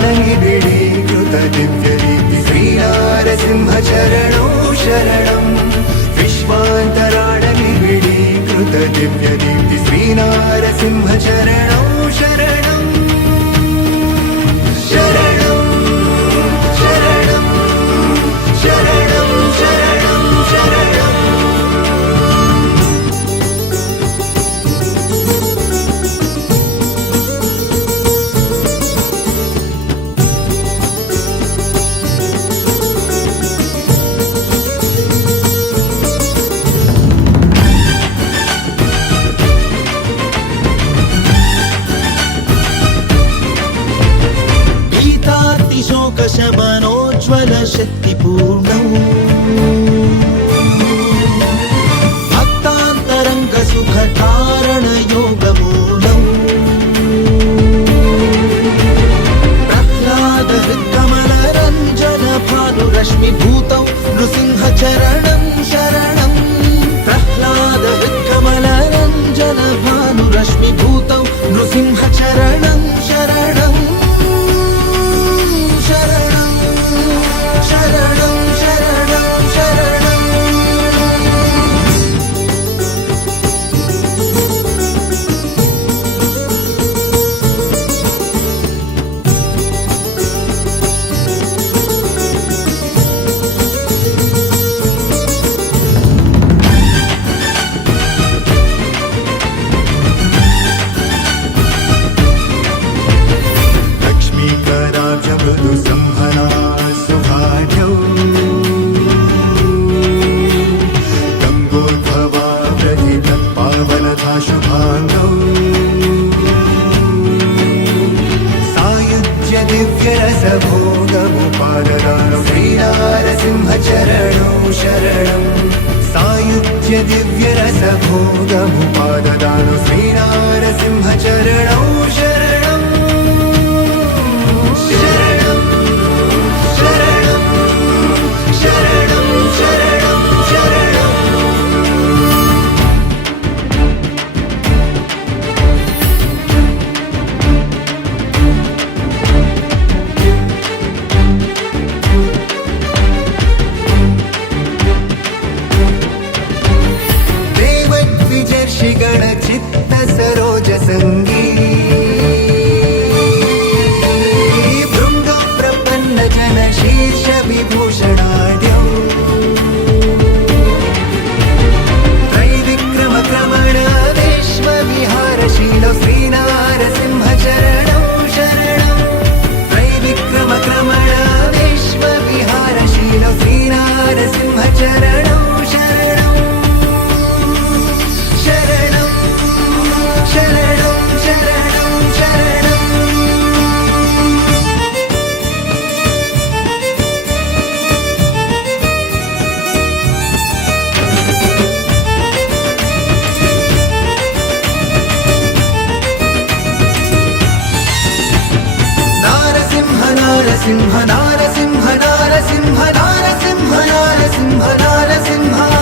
विश्वान्तराळनिबिडीकृत दिव्यदीप्ति श्रीनारसिंह चरणौ शरणम् विश्वान्तराळनिबिडीकृत दिव्यदीप्ति श्रीनारसिंह चरणौ शरणम् शरणं शरणं शरणं शरणं शरणम् शमनोज्ज्वल शक्तिपूर्णौ भक्तान्तरङ्ग सुखधारण योगमूलौ प्रह्लाद हृत्कमल रञ्जन भानुरश्मिभूतौ नृसिंह चरणं शरणम् प्रह्लाद हृत्कमल रञ्जन भानुरश्मिभूतौ नृसिंह चरणं शरणम् दिव्यरसभोगमुपाददानं श्रीनारसिंह चरणौ शरणं सायुज्य दिव्यरसभोगमुपाददानं श्रीनारसिंह चरणौ शरणं शरणं शरणं शरणं शरणं शरणम् गणचित्त सरोज संगी भृंग प्रपन्न जन शीर्ष विभूषणाढ्यौ त्रैविक्रम क्रमण विश्व विहारशीलौ श्रीनारसिंह चरणौ शरणं त्रैविक्रम क्रमण विश्व विहारशीलौ श्रीनारसिंह चरणौ नारसिंह नारसिंह नारसिंह नारसिंह नारसिंह नारसिंह